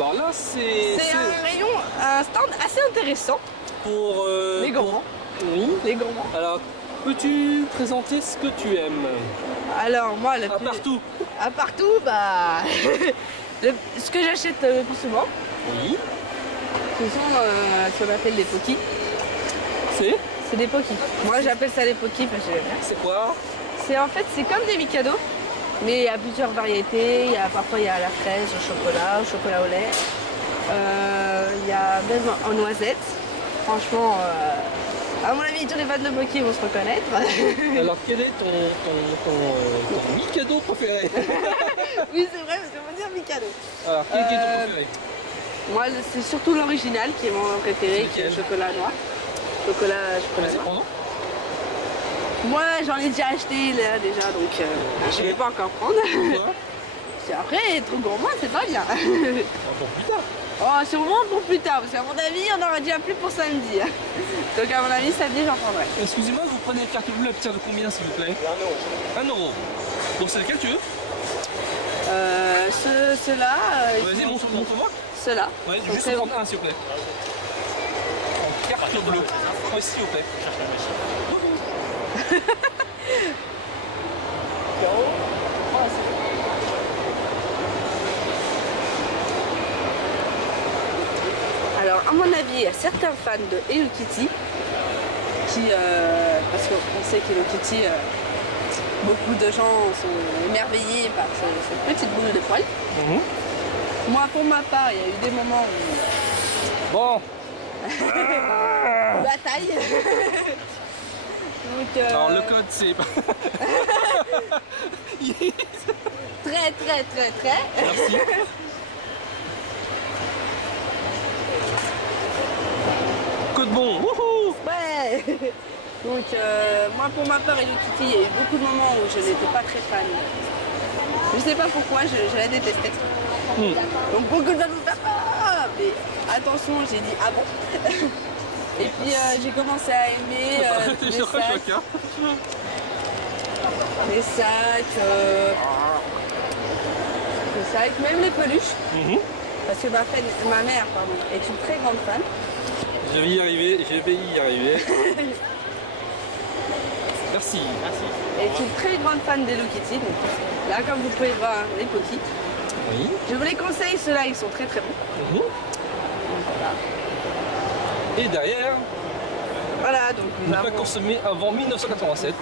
Alors là, c'est un rayon, un stand assez intéressant. pour... Les gourmands. Oui. Les gourmands. Alors, peux-tu présenter ce que tu aimes? Alors moi, le À plus... partout. À partout, bah... ce que j'achète le plus souvent, Oui. ce sont ce qu'on appelle des pokis. C'est des pokis. Moi j'appelle ça des pokis parce que j'aime bien. C'est quoi? En fait, c'est comme des Mikado, mais il y a plusieurs variétés. Parfois il y a à la fraise, au chocolat au lait. Il y a même en noisette. Franchement, à mon avis, tous les fans de pokis vont se reconnaître. Alors, quel est ton Mikado préféré? Oui, c'est vrai, parce qu'on va dire Mikado. Alors, quel est ton préféré? Moi, c'est surtout l'original qui est mon préféré, qui est le chocolat noir. Chocolat C'est noir. bon, non? Moi, j'en ai déjà acheté là déjà, donc je vais pas encore prendre. Pourquoi? Après, être trop gourmand, c'est pas bien. Pour plus tard. Oh, sûrement pour plus tard, parce qu'à mon avis, on aura déjà plus pour samedi. Donc à mon avis, samedi, j'en prendrai. Excusez-moi, vous prenez une carte bleue à partir de combien, s'il vous plaît? 1 euro. Donc c'est lequel tu veux? Ceux-là. Vas-y, montre-moi. Ceux-là. Ouais, sont juste très prendre un, s'il vous plaît. En carte bleue. Oui, s'il vous plaît. Alors, à mon avis, il y a certains fans de Hello Kitty qui, parce qu'on sait qu'Hello Kitty, beaucoup de gens sont émerveillés par cette petite boule de poils. Moi, pour ma part, il y a eu des moments où... Bon. Bataille. Donc, Alors le code c'est... très. Merci. Code bon. Wouhou. Ouais. Donc moi pour ma part Hello Kitty, il y a eu beaucoup de moments où je n'étais pas très fan. Je sais pas pourquoi, je la détestais. Donc beaucoup de gens me disent ah, mais attention, j'ai dit ah bon. Et puis j'ai commencé à aimer les sacs, même les peluches. Parce que ma mère est une très grande fan. Je vais y arriver. Merci. Elle est une très grande fan d'Hello Kitty. Donc là, comme vous pouvez voir, les pokis. Oui. Je vous les conseille, ceux-là, ils sont très bons. Donc, voilà. Et derrière, Voilà, donc nous ne pas avons... consommer avant 1987.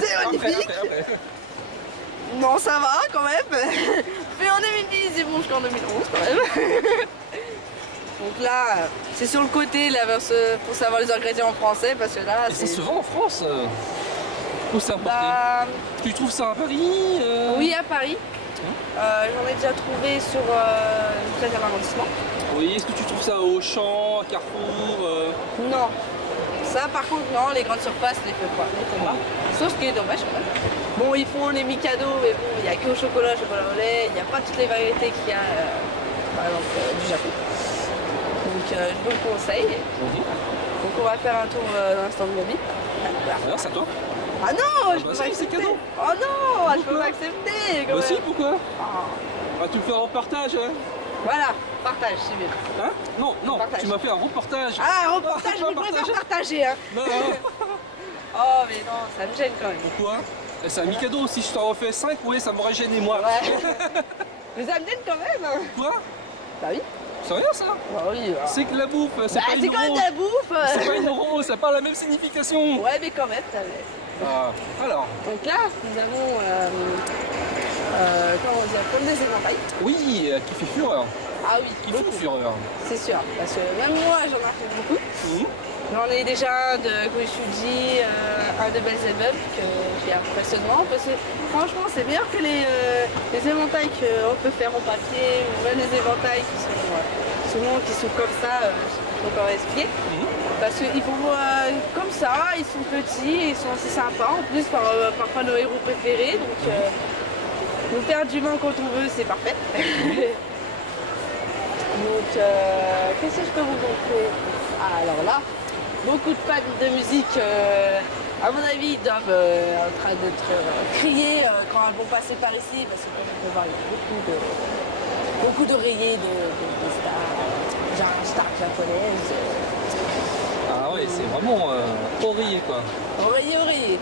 C'est magnifique. Après. Non, ça va quand même. Fait en 2010 et bon jusqu'en 2011 quand même. Donc là, c'est sur le côté là, pour savoir les ingrédients en français parce que là, Et ça se vend en France Où c'est importé? Bah, Tu trouves ça à Paris oui, à Paris. J'en ai déjà trouvé sur le 13e arrondissement. Oui, est-ce que tu trouves ça au Auchan, à Carrefour Non. Ça par contre non, les grandes surfaces les font pas. Sauf ce qui est dommage quand même. Bon, ils font les Mikado, mais bon, il n'y a que au chocolat au lait, il n'y a pas toutes les variétés qu'il y a par exemple du Japon. Donc je vous le conseille. Donc on va faire un tour dans l'instant de mobile. Alors c'est à toi. Ah non, je bah peux ça, pas c'est accepter. cadeau. Oh non, je peux Pourquoi? pas accepter quand Bah même. si, pourquoi? Ah. Tu me fais un reportage hein? Voilà, partage, c'est bien. Hein? Non, Partage. tu m'as fait un reportage. Ah, reportage, je préfère partager. Hein. Non. Oh mais non, ça me gêne quand même. Pourquoi? C'est un Mikado, si je t'en refais 5, oui, ça m'aurait gêné moi. Ouais. Mais ça me gêne quand même. Hein. Quoi? Bah oui. C'est rien ça? Bah oui. C'est que la bouffe, c'est Bah, pas c'est une quand même euro. de la bouffe. C'est pas une euro, ça n'a pas la même signification. Ouais, mais quand même, ça l'est. Ah, alors, Donc là, nous avons, comment on dit, comme des éventails. oui, qui fait fureur. Ah oui, Qui font beaucoup. fureur. C'est sûr, parce que même moi, j'en achète beaucoup. J'en ai déjà un de Goishuji, un de Belzebub que j'ai impressionnement parce que franchement c'est meilleur que les éventails qu'on peut faire en papier ou même les éventails qui sont souvent qui sont comme ça, je peux encore expliquer. Parce qu'ils vont comme ça, ils sont petits, ils sont assez sympas, en plus parfois nos héros préférés, donc nous faire du vent quand on veut c'est parfait. Donc qu'est-ce que je peux vous montrer? Ah, alors là, beaucoup de fans de musique, à mon avis, doivent en train d'être criés quand elles vont passer par ici, parce que comme on peut voir, il y a beaucoup beaucoup d'oreillers de stars, genre stars japonaises. Ah ouais, c'est vraiment oreiller quoi. Oreiller, oreiller.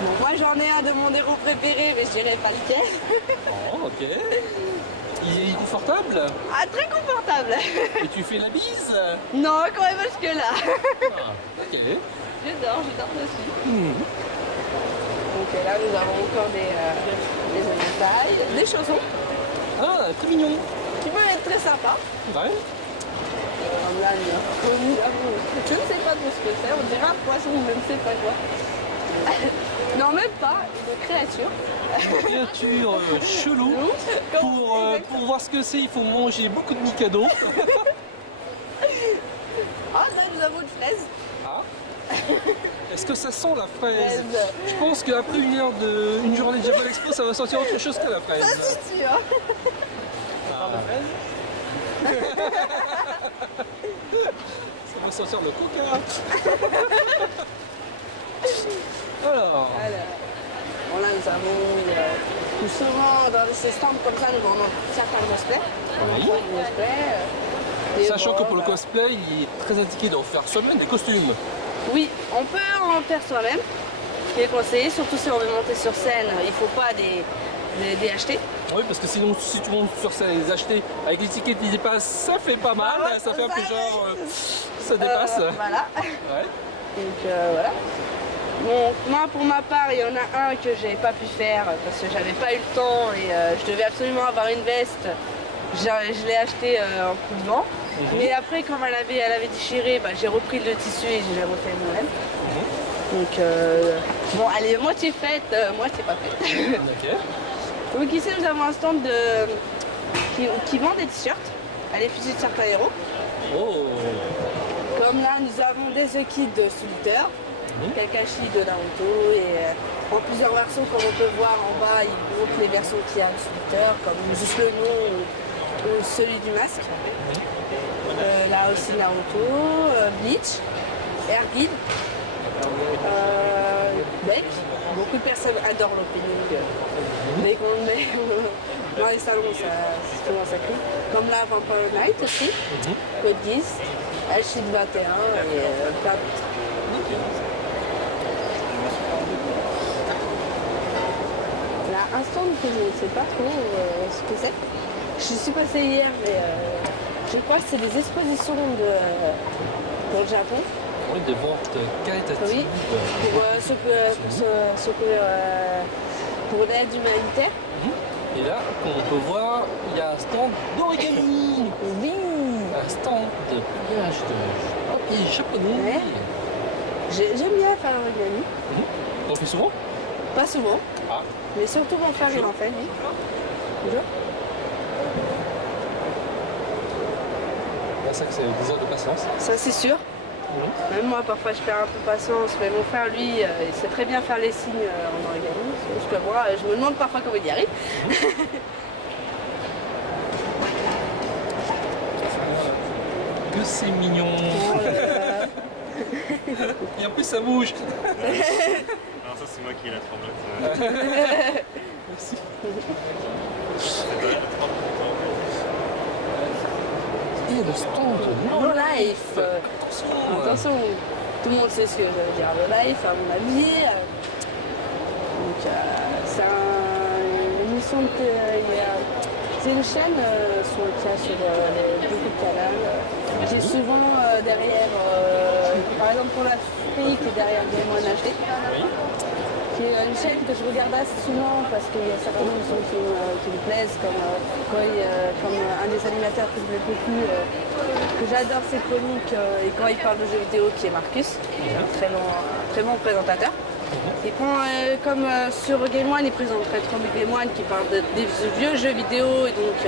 Bon, moi j'en ai un de mon héros préféré, mais je dirais pas lequel. Oh, ok. Il est confortable? Ah, très confortable. Et tu fais la bise? Non, quand même jusque là. Ah, ok. Je dors dessus. Donc là, nous avons encore des éventails, des chaussons Ah, très mignon. qui peuvent être très sympas. Ouais. Comme là, je ne sais pas trop ce que c'est. On dirait un poisson, je ne sais pas quoi. Non, même pas. Une créature. Une créature chelou. Pour voir ce que c'est, il faut manger beaucoup de Mikado. Ah, là, nous avons une fraise. Ah. Est-ce que ça sent la fraise? Fraise. Je pense qu'après une journée de Japan Expo, ça va sentir autre chose que la Ça, fraise. c'est sûr. Ça va sentir le coca. Alors, Bon, là, nous avons nous souvent dans ces stands comme ça, nous vendons certains cosplays. Oui. Et sachant bon, que pour le bah, cosplay, il est très indiqué d'en faire soi-même des costumes. Oui, on peut en faire soi-même, ce qui est conseillé, surtout si on veut monter sur scène, il ne faut pas des acheter. Oui, parce que sinon, si tu montes sur scène et les acheter avec l'étiquette qui dépasse, ça fait pas mal, Ah ouais, ça fait un peu ça genre, ça dépasse. Voilà. Ouais. Donc voilà. Bon, moi pour ma part, il y en a un que j'ai pas pu faire parce que j'avais pas eu le temps et je devais absolument avoir une veste. Je l'ai acheté en coup de vent. Mais après, comme elle avait déchiré, bah, j'ai repris le tissu et je l'ai refait moi-même. Donc bon, elle est moitié faite, moitié pas faite. Ok. Donc ici, nous avons un stand qui vend des t-shirts à l'effigie de certains héros. Oh. Comme là, nous avons des kits de Solitaire, Kakashi de Naruto et en plusieurs versions, comme on peut voir en bas, il montre les versions qu'il y a de Solitaire, comme juste le nom ou celui du masque. Là aussi Naruto, Bleach, Airguide, Beck. Beaucoup de personnes adorent l'opening. Dès qu'on le met dans les salons, c'est souvent ça crie. Comme là, Vampire Night aussi, Code Geass, Alchid 21 et plein d'autres. Là, un stand que je ne sais pas trop ce que c'est. Je suis passée hier, mais je crois que c'est des expositions pour le Japon. Oui, des ventes caritatives. Oui, pour l'aide humanitaire. Et là, comme on peut voir, il y a un stand d'origami. Oui. Un stand de pliage de papier japonais. Ouais. J'aime bien faire l'origami. On fait souvent? Pas souvent, Ah. mais surtout mon frère, il en fait, lui. Bonjour. Là, ça, c'est des heures de patience. Ça, c'est sûr. Même moi, parfois, je perds un peu patience, mais mon frère, lui, il sait très bien faire les signes en origami. Parce que moi, je me demande parfois comment il y arrive. Que c'est mignon. Et en plus, ça bouge. Alors ça c'est moi qui ai la tremblette. Merci. Et le stand No Life. Attention, tout le monde sait ce que ça veut dire No Life, à mon avis. Donc, c'est une émission de c'est une chaîne qui a sur beaucoup de canaux. Qui est souvent derrière, par exemple pour l'Afrique, derrière Game One HD. Qui est une chaîne que je regarde assez souvent parce qu'il y a certaines émissions qui me plaisent, comme un des animateurs que je me plaît plus, que j'adore ses chroniques et quand il parle de jeux vidéo, qui est Marcus, un très bon présentateur. Et comme sur Game One, il présente Retro Game One qui parle des vieux jeux vidéo, et donc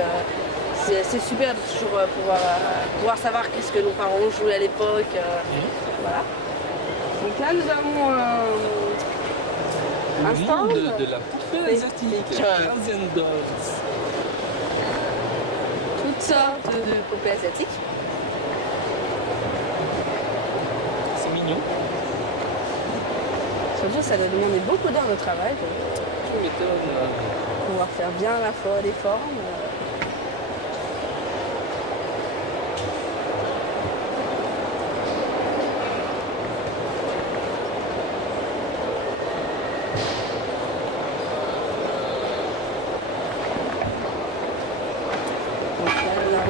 c'est super de toujours pouvoir savoir qu'est-ce que nos parents ont joué à l'époque. Voilà. Donc là, nous avons un le stand monde de la poupée asiatique. Asian Dolls. toutes sortes de poupées asiatiques. C'est mignon. Surtout, ça doit demander beaucoup d'heures de travail Tu m'étonnes. pour pouvoir faire bien à la fois les formes.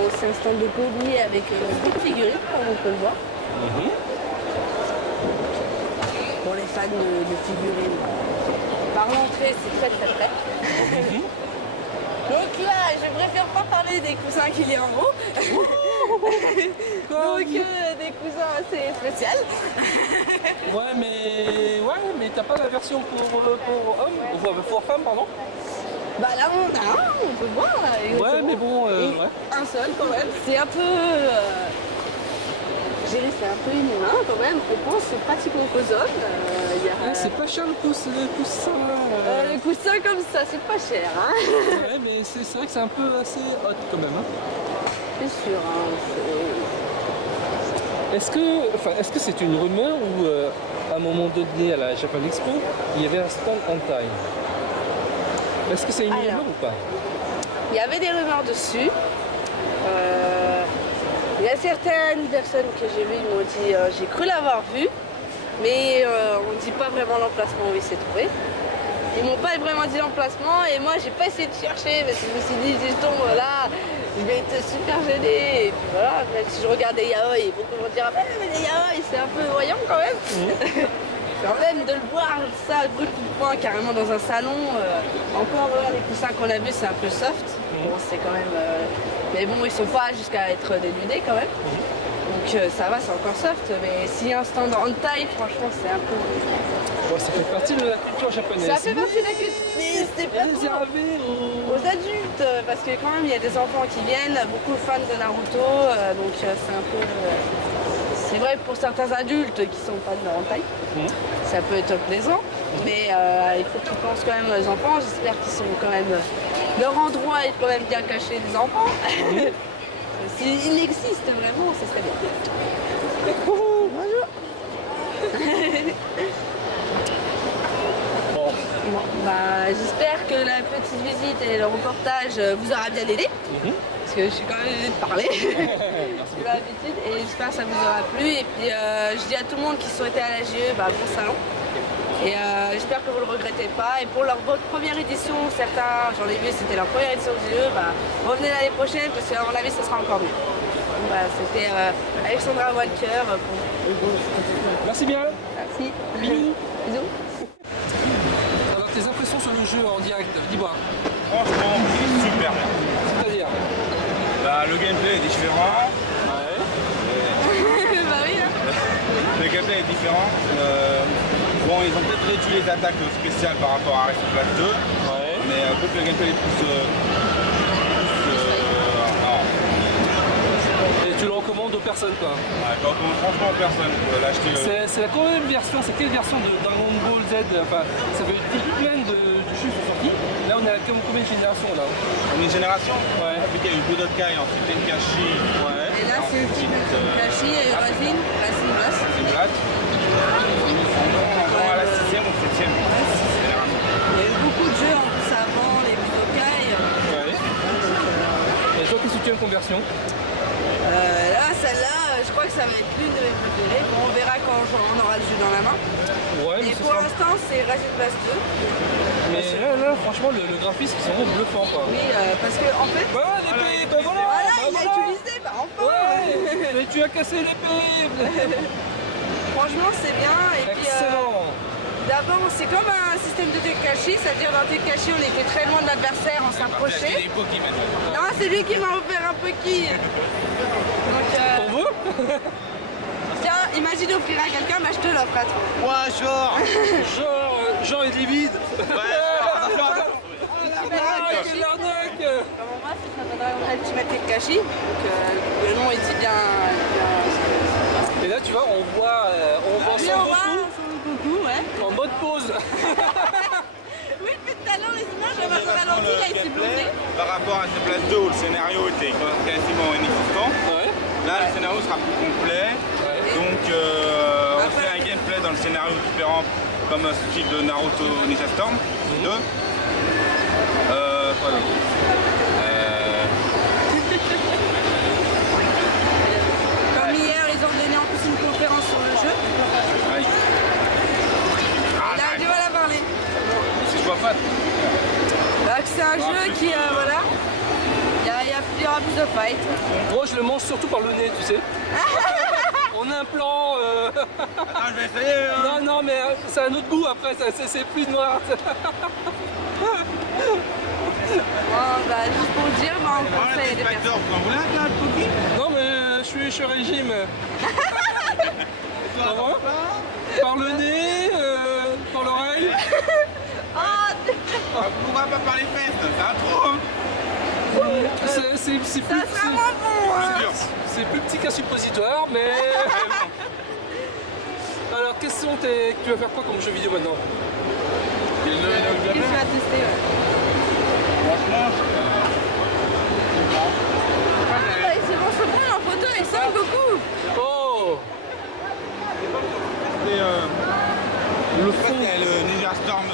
aussi un stand de collier avec des figurines, comme on peut le voir. Pour les fans de figurines. Par l'entrée, c'est très très près. Donc là, je préfère pas parler des coussins qu'il y a en haut. Donc des coussins assez spéciaux. Ouais, mais t'as pas la version pour hommes, ou pour femmes, pardon. Bah là on a un, on peut voir. Ouais, mais bon, Et ouais. un seul quand même. C'est un peu... je dirais c'est un peu inhumain quand même. On pense pratiquement qu'aux hommes. Ah, c'est pas cher le coussin. Le coussin comme ça, c'est pas cher. Hein. Ouais, mais c'est vrai que c'est un peu assez hot quand même. Hein. C'est sûr. Hein, Est-ce que c'est une rumeur ou à un moment donné à la Japan Expo, il y avait un stand hentai? Est-ce que c'est une rumeur ou pas? il y avait des rumeurs dessus. Il y a certaines personnes que j'ai vues m'ont dit j'ai cru l'avoir vu, mais on ne dit pas vraiment l'emplacement où il s'est trouvé. Ils m'ont pas vraiment dit l'emplacement et moi j'ai pas essayé de chercher parce que je me suis dit si je tombe là, je vais être super gênée. Et puis voilà, même si je regarde des yaoi, beaucoup vont dire ah, mais les yaoi c'est un peu voyant quand même. Quand même de le voir ça coup de poing carrément dans un salon. Encore voilà, les coussins qu'on a vus c'est un peu soft. Bon c'est quand même. Mais bon ils sont pas jusqu'à être dénudés quand même. Donc ça va c'est encore soft. Mais s'il y a un stand en taille franchement c'est un peu. Bon, ça fait partie de la culture japonaise. Ça fait partie de la culture. Mais c'est pas réservé aux adultes. Parce que quand même il y a des enfants qui viennent, beaucoup de fans de Naruto. Donc c'est un peu. C'est vrai pour certains adultes qui sont fans de hentai, ça peut être plaisant, mais il faut qu'ils pensent quand même aux enfants. J'espère qu'ils sont quand même. Leur endroit est quand même bien caché des enfants. S'il existe vraiment, ce serait bien. Bonjour. Bon, bah, j'espère que la petite visite et le reportage vous aura bien aidé. Parce que je suis quand même obligée de parler. J'ai l'habitude et j'espère que ça vous aura plu. Et puis je dis à tout le monde qui souhaitait à la GE, bah, bon salon. Et j'espère que vous ne le regrettez pas. Et pour votre première édition, certains, j'en ai vu, c'était leur première édition de GE, bah, revenez l'année prochaine parce qu'à mon avis, ça sera encore mieux. Donc, bah, c'était Alexandra Walker. Merci bien. Merci. Bisous. Alors tes impressions sur le jeu en direct, dis-moi. Franchement, super bien. C'est-à-dire Bah, le gameplay est différent. Ouais. Bah oui. Hein. Le gameplay est différent. Bon, ils ont peut-être réduit les attaques spéciales par rapport à Rest of Us 2. Ouais. Mais vu que le gameplay est plus. Et tu le recommandes aux personnes quoi. Ouais, je recommande franchement aux personnes pour l'acheter. C'est la combien version, c'est quelle version de Dragon Ball Z? Enfin, ça veut dire plein de jeux sont sortis. Là on est à combien de générations là? Une génération. Ouais. Ensuite il y a eu Budokai, ensuite Tenkachi. Ouais. Et là, c'est Kashi et Racine Blast. C'est Blast. On va à la 6ème ou 7ème génération. Il y a eu beaucoup de jeux en plus avant, les Budokai. Ouais. Et toi qu'est-ce que tu aimes comme version? Là, celle-là, je crois que ça va être l'une de mes préférées. Bon, on verra quand on aura le jeu dans la main. Ouais, mais Et ce pour sera... l'instant, c'est Racine Blast 2. Mais là, franchement le graphisme ils sont vraiment bluffants quoi. Oui, parce que en fait. Bah l'épée, bah voilà, Voilà, bah, il a voilà. utilisé, bah enfin. Ouais, mais tu as cassé l'épée. Franchement, c'est bien. Et puis, Excellent. d'abord, c'est comme un système de Tenkachi, c'est-à-dire dans Tenkachi, on était très loin de l'adversaire, on s'approchait. Non, c'est lui qui m'a offert un Poki. Donc, On veut? tiens, imagine offrir à quelqu'un, bah je te l'offre à toi. Ouais, genre. Genre il est vide. Ouais, genre. Ah, quelle arnaque. Comme moi, c'est ça donnerait un Ultimate Tenkachi. Donc, le nom est dit bien. Et là tu vois on voit Oui, Son on voit Goku son Goku, ouais. en mode pause. Oui, depuis tout à l'heure, les images, elles m'ont ralenti, là, il s'est bloqué. Par rapport à ces places 2 où le scénario était quasiment inexistant, Ouais. là le scénario sera plus complet. Donc on fait un gameplay dans le scénario différent comme un style de Naruto Ninja Storm 2. Quoi d'autre Comme hier, ils ont donné en plus une conférence sur le jeu. ouais. Il a du mal à parler. Si je vois pas. C'est un jeu qui, voilà, il y aura plus the fight. Moi, je le mange surtout par le nez, tu sais. En un plan. Attends, je vais essayer. Hein. Non, non, mais c'est un autre goût après, c'est plus noir. Bon, bah, juste pour dire, bah, on Voilà, conseille les des spectateurs, personnes. vous en voulez un plat de cookies? Non, mais je suis au régime. Ça va? Par le nez, par l'oreille. Ah, Pourquoi pas par les fesses? C'est un trop. Hein. C'est ça sera moins bon, hein. c'est plus petit qu'un suppositoire, mais. Alors, quels sont tes. Tu vas faire quoi comme jeu vidéo maintenant? Qu'est-ce que tu vas tester, ouais. Franchement, Ah, bah, c'est bon, je peux prendre en photo et ça, Goku. Oh! c'est Le ça, fond. c'est le Ninja Storm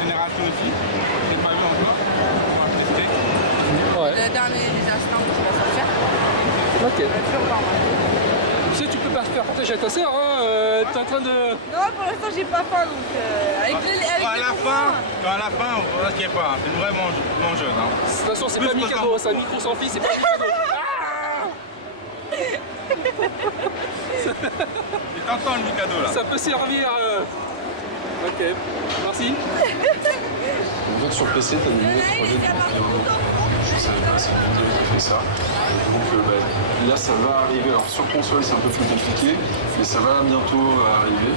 Génération aussi. Je l'ai pas vu encore. On va tester. Ouais. Le dernier des instants qui va sortir. Ok. Toujours pas mal. Tu sais, tu peux pas faire partager à ta sœur, hein? T'es en train de. Non, pour l'instant, j'ai pas faim, donc avec les Quand à la les fin, mouvements, quand à la fin, vous inquiétez pas, hein, c'est une vraie mangeuse. Hein. De toute façon, c'est Plus pas que Mikado, ça. c'est un micro sans fil, c'est pas Mikado. C'est tentant le Mikado là. Ça peut servir. Ok, merci. En fait, sur PC, tu as des nouveaux projets de vidéo. Je ne savais pas, c'est une vidéo qui fait ça. Donc là, ça va arriver. Alors sur console, c'est un peu plus compliqué, mais ça va bientôt arriver.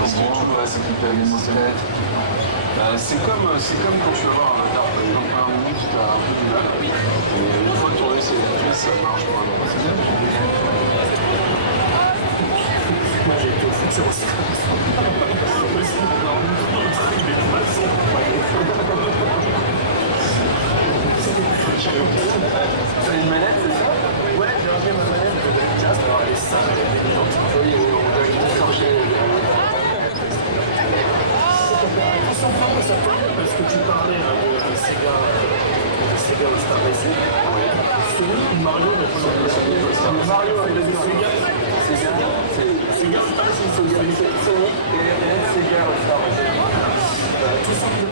En gros, c'est plus discret. C'est comme quand tu vas voir un Avatar, par exemple, à un moment, tu as un peu du mal. Et une fois tourné, ça marche vraiment. C'est bien. J'ai été au foot sur aussi. T'as une manette, c'est ça? Ouais, j'ai rangé ma manette de Dreamcast, alors elle est sage, elle est intelligente. Oui, on a tout chargé. Ça tombe parce que tu parlais de Sega All-Star Racing. Sony ou Mario, mais faut Mario avec le Sega. Sega All-Star Racing, Sony et Sega All-Star Racing. Tout simplement.